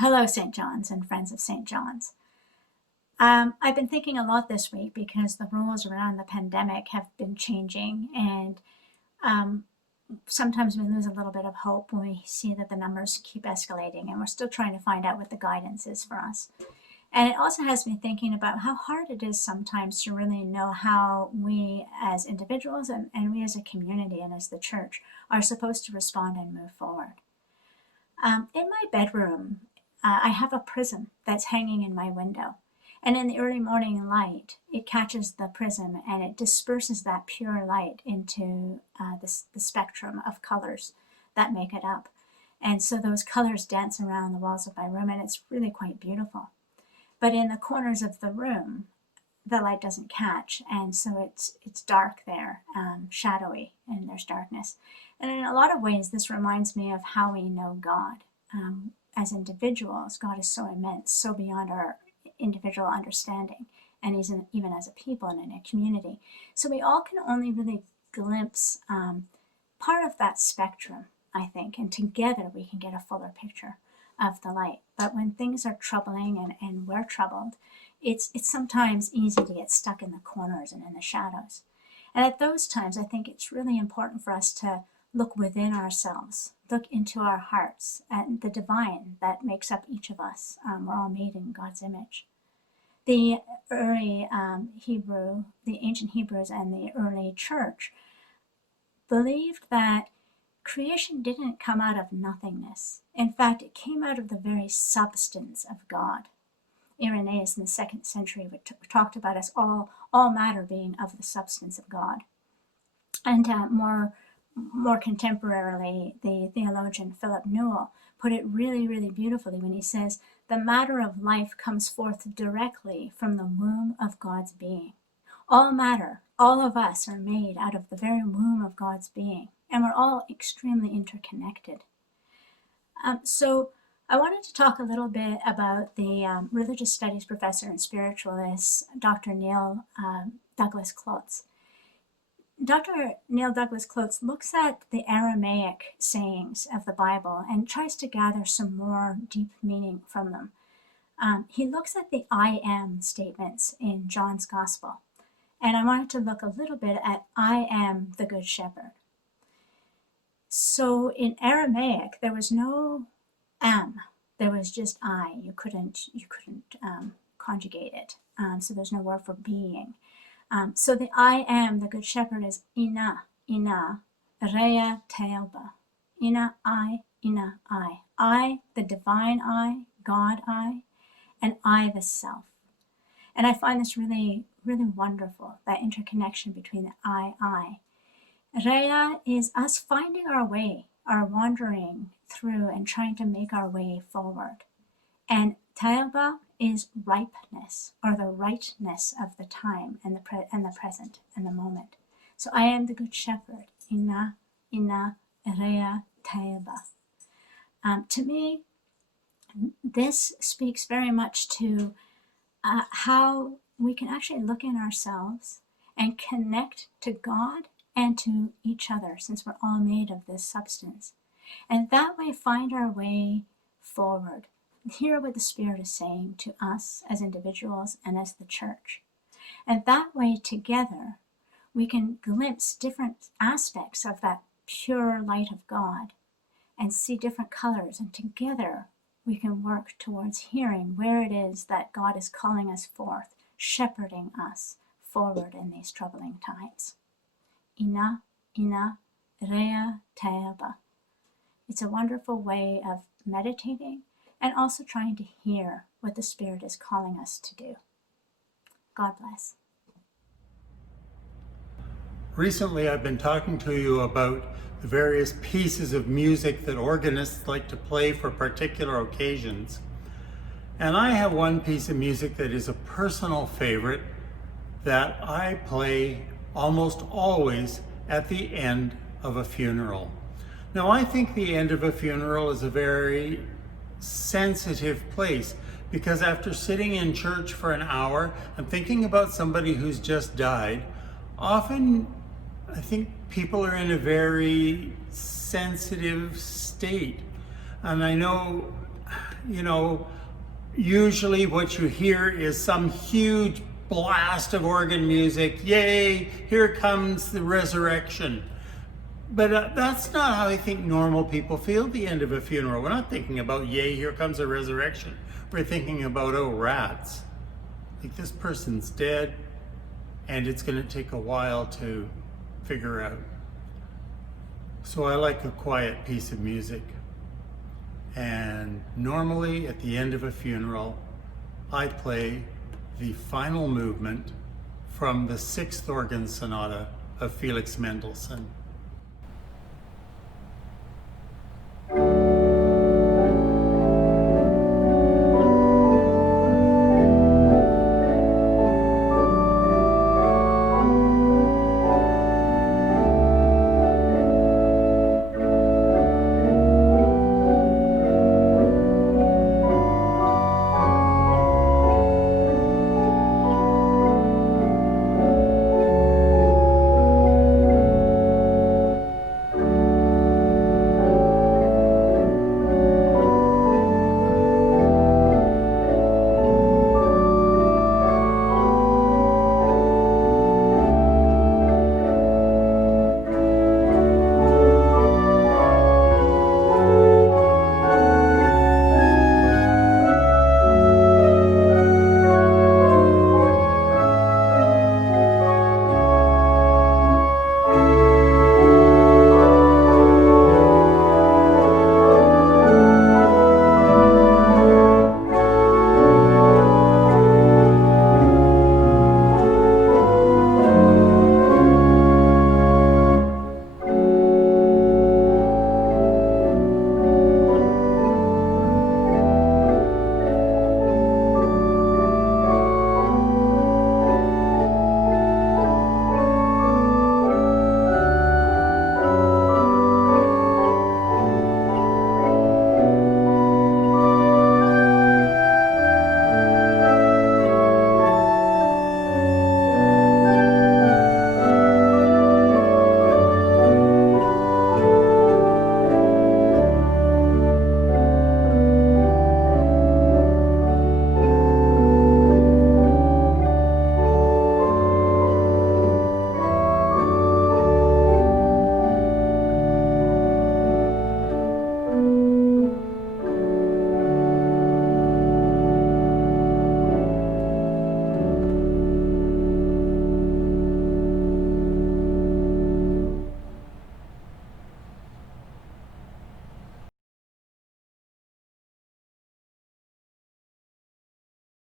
Hello, St. John's and friends of St. John's. I've been thinking a lot this week because the rules around the pandemic have been changing, and um, sometimes we lose a little bit of hope when we see that the numbers keep escalating, and we're still trying to find out what the guidance is for us. And it also has me thinking about how hard it is sometimes to really know how we as individuals and we as a community and as the church are supposed to respond and move forward. In my bedroom, I have a prism that's hanging in my window. And in the early morning light, it catches the prism and it disperses that pure light into the spectrum of colors that make it up. And so those colors dance around the walls of my room, and it's really quite beautiful. But in the corners of the room, the light doesn't catch, and so it's dark there, shadowy, and there's darkness. And in a lot of ways, this reminds me of how we know God. As individuals, God is so immense, so beyond our individual understanding, and He's even as a people and in a community. So we all can only really glimpse part of that spectrum, I think, and together we can get a fuller picture of the light. But when things are troubling and we're troubled, it's sometimes easy to get stuck in the corners and in the shadows. And at those times, I think it's really important for us to look within ourselves, look into our hearts and the divine that makes up each of us. We're all made in God's image. The early the ancient Hebrews and the early church believed that creation didn't come out of nothingness. In fact, it came out of the very substance of God. Irenaeus in the 2nd century talked about us all matter being of the substance of God. And more contemporarily, the theologian Philip Newell put it really, really beautifully when he says, the matter of life comes forth directly from the womb of God's being. All matter, all of us are made out of the very womb of God's being, and we're all extremely interconnected. So I wanted to talk a little bit about the religious studies professor and spiritualist, Dr. Neil Douglas Klotz. Dr. Neil Douglas Klotz looks at the Aramaic sayings of the Bible and tries to gather some more deep meaning from them. He looks at the I am statements in John's Gospel, and I wanted to look a little bit at I am the Good Shepherd. So in Aramaic, there was no am, there was just I. You couldn't conjugate it, so there's no word for being. So the I am, the Good Shepherd, is ina, rea teelba. Ina, I. I, the divine I, God I, and I, the self. And I find this really, really wonderful, that interconnection between the I. Rea is us finding our way, our wandering through and trying to make our way forward. And teelba is ripeness, or the rightness of the time and the present and the moment. So I am the Good Shepherd. Ina, rea teelba. To me, this speaks very much to how we can actually look in ourselves and connect to God and to each other, since we're all made of this substance. And that way find our way forward. Hear what the Spirit is saying to us as individuals and as the church. And that way together we can glimpse different aspects of that pure light of God and see different colors, and together we can work towards hearing where it is that God is calling us forth, shepherding us forward in these troubling times. Ina, rea teelba. It's a wonderful way of meditating and also trying to hear what the Spirit is calling us to do. God bless. Recently, I've been talking to you about the various pieces of music that organists like to play for particular occasions. And I have one piece of music that is a personal favorite that I play almost always at the end of a funeral. Now, I think the end of a funeral is a very sensitive place, because after sitting in church for an hour and thinking about somebody who's just died, often I think people are in a very sensitive state. And I know you know, usually what you hear is some huge blast of organ music. Yay, here comes the resurrection. But that's not how I think normal people feel at the end of a funeral. We're not thinking about, yay, here comes a resurrection. We're thinking about, oh, rats. Like, this person's dead, and it's going to take a while to figure out. So I like a quiet piece of music. And normally at the end of a funeral, I play the final movement from the 6th organ sonata of Felix Mendelssohn.